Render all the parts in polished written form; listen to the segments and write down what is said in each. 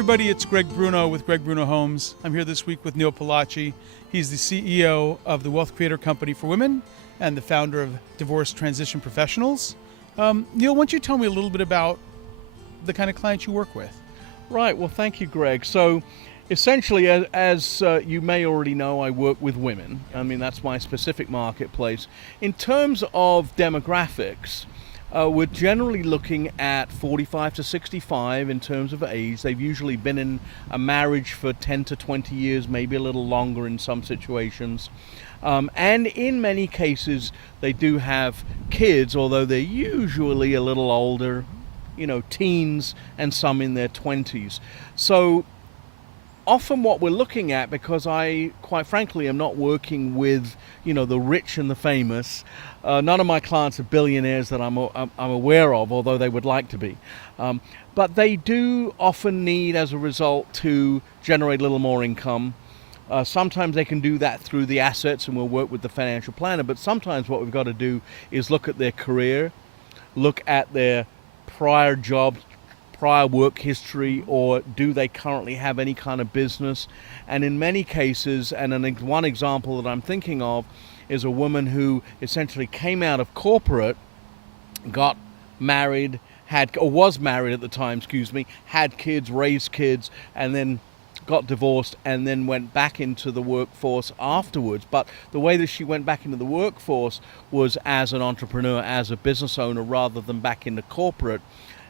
everybody, it's Greg Bruno with Greg Bruno Homes. I'm here this week with Neil Palacci. He's the CEO of the Wealth Creator Company for Women and the founder of Divorce Transition Professionals. Neil, why don't you tell me a little bit about the kind of clients you work with? Right, well, thank you, Greg. So essentially, as you may already know, I work with women. I mean, that's my specific marketplace. In terms of demographics, we're generally looking at 45 to 65 in terms of age. They've usually been in a marriage for 10 to 20 years, maybe a little longer in some situations. And in many cases, they do have kids, although they're usually a little older, teens, and some in their 20s. So often what we're looking at, because I, quite frankly, am not working with, the rich and the famous. None of my clients are billionaires that I'm aware of, although they would like to be. But they do often need, as a result, to generate a little more income. Sometimes they can do that through the assets, and we'll work with the financial planner. But sometimes what we've got to do is look at their career, look at their prior jobs, prior work history, or do they currently have any kind of business. And in many cases, and one example that I'm thinking of is a woman who essentially came out of corporate, got married, was married at the time, had kids, raised kids, and then got divorced, and then went back into the workforce afterwards. But the way that she went back into the workforce was as an entrepreneur, as a business owner, rather than back into corporate.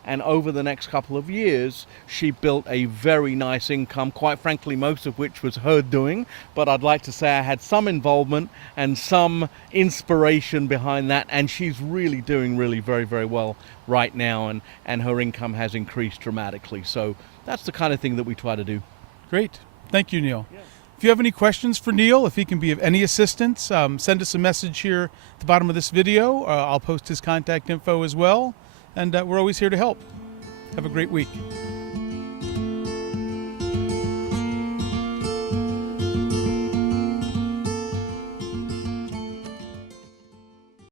And over the next couple of years, she built a very nice income, quite frankly, most of which was her doing. But I'd like to say I had some involvement and some inspiration behind that. And she's really doing very, very well right now. And her income has increased dramatically. So that's the kind of thing that we try to do. Great. Thank you, Neil. Yeah. If you have any questions for Neil, if he can be of any assistance, send us a message here at the bottom of this video. I'll post his contact info as well. And we're always here to help. Have a great week.